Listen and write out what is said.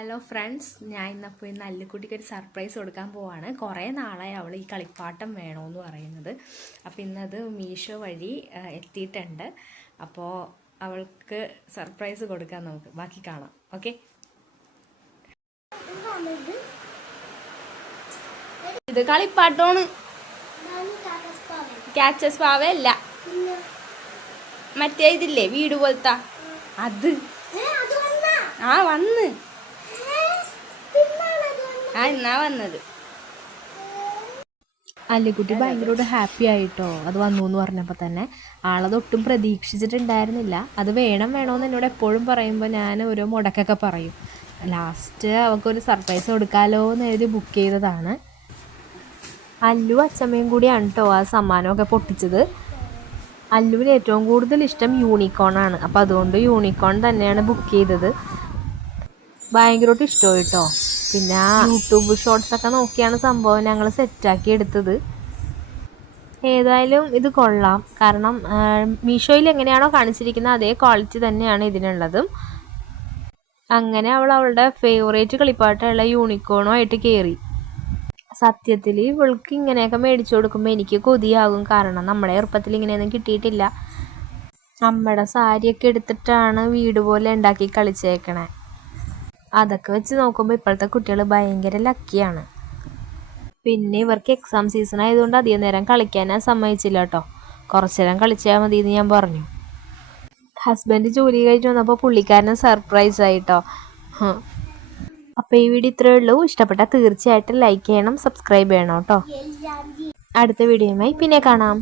Hello friends, ഞാൻ ഇന്നപ്പോൾ ഇന്ന് അല്ലുക്കുട്ടിക്ക് ഒരു സർപ്രൈസ് കൊടുക്കാൻ പോവാണ്. കുറേ നാളായി അവൾ ഈ കളിപ്പാട്ടം വേണമെന്ന് പറയുന്നത്. അപ്പോൾ ഇന്നത് മീഷോ വഴി എത്തിയിട്ടുണ്ട്. അപ്പോൾ അവൾക്ക് സർപ്രൈസ് കൊടുക്കാൻ നമുക്ക് ബാക്കി കാണാം. ഓക്കെ, ഇത് കളിപ്പാട്ടമാണ്. ക്യാച്ചസ് പാവയല്ല, മറ്റേ ഇതില്ലേ വീട് പോലത്തെ അത്. വന്ന് എന്നാ വന്നത്. അല്ലുക്കുട്ടി ഭയങ്കര ഹാപ്പി ആയിട്ടോ അത് വന്നു എന്ന് പറഞ്ഞപ്പോൾ തന്നെ. ആളതൊട്ടും പ്രതീക്ഷിച്ചിട്ടുണ്ടായിരുന്നില്ല. അത് വേണമെന്ന് എന്നോട് എപ്പോഴും പറയുമ്പോൾ ഞാൻ ഓരോ മുടക്കൊക്കെ പറയും. ലാസ്റ്റ് അവൾക്കൊരു സർപ്രൈസ് കൊടുക്കാമല്ലോ എന്ന് എഴുതി ബുക്ക് ചെയ്തതാണ്. അല്ലു അച്ചമ്മയും കൂടിയാണ് കേട്ടോ ആ സമ്മാനമൊക്കെ പൊട്ടിച്ചത്. അല്ലുവിന് ഏറ്റവും കൂടുതൽ ഇഷ്ടം യൂണിക്കോണാണ്. അപ്പോൾ അതുകൊണ്ട് യൂണിക്കോൺ തന്നെയാണ് ബുക്ക് ചെയ്തത്. ഭയങ്കരമായിട്ട് ഇഷ്ടമായി കേട്ടോ. പിന്നെ യൂട്യൂബ് ഷോർട്സൊക്കെ നോക്കിയാണ് സംഭവം ഞങ്ങൾ സെറ്റാക്കി എടുത്തത്. ഏതായാലും ഇത് കൊള്ളാം. കാരണം മീഷോയിൽ എങ്ങനെയാണോ കാണിച്ചിരിക്കുന്നത് അതേ ക്വാളിറ്റി തന്നെയാണ് ഇതിനുള്ളതും. അങ്ങനെ അവളുടെ ഫേവറേറ്റ് കളിപ്പാട്ടുള്ള യൂണിക്കോണുമായിട്ട് കയറി. സത്യത്തിൽ ഇവൾക്ക് ഇങ്ങനെയൊക്കെ മേടിച്ചു കൊടുക്കുമ്പോൾ എനിക്ക് കൊതിയാകും. കാരണം നമ്മുടെ ചെറുപ്പത്തിൽ ഇങ്ങനെയൊന്നും കിട്ടിയിട്ടില്ല. അമ്മയുടെ സാരിയൊക്കെ എടുത്തിട്ടാണ് വീട് പോലെ ഉണ്ടാക്കി കളിച്ചേക്കണേ. അതൊക്കെ വെച്ച് നോക്കുമ്പോൾ ഇപ്പോഴത്തെ കുട്ടികൾ ഭയങ്കര ലക്കിയാണ്. പിന്നെ ഇവർക്ക് എക്സാം സീസൺ ആയതുകൊണ്ട് അധികം നേരം കളിക്കാൻ സമ്മതിച്ചില്ല കേട്ടോ. കുറച്ചു നേരം കളിച്ചാൽ മതി എന്ന് ഞാൻ പറഞ്ഞു. ഹസ്ബൻഡ് ജോലി കഴിഞ്ഞ് വന്നപ്പോൾ പുള്ളിക്കാരന് സർപ്രൈസ് ആയിട്ടോ. അപ്പോൾ ഈ വീഡിയോ ഇത്രയേ ഉള്ളൂ. ഇഷ്ടപ്പെട്ടാൽ തീർച്ചയായിട്ടും ലൈക്ക് ചെയ്യണം, സബ്സ്ക്രൈബ് ചെയ്യണം കേട്ടോ. അടുത്ത വീഡിയോയുമായി പിന്നെ കാണാം.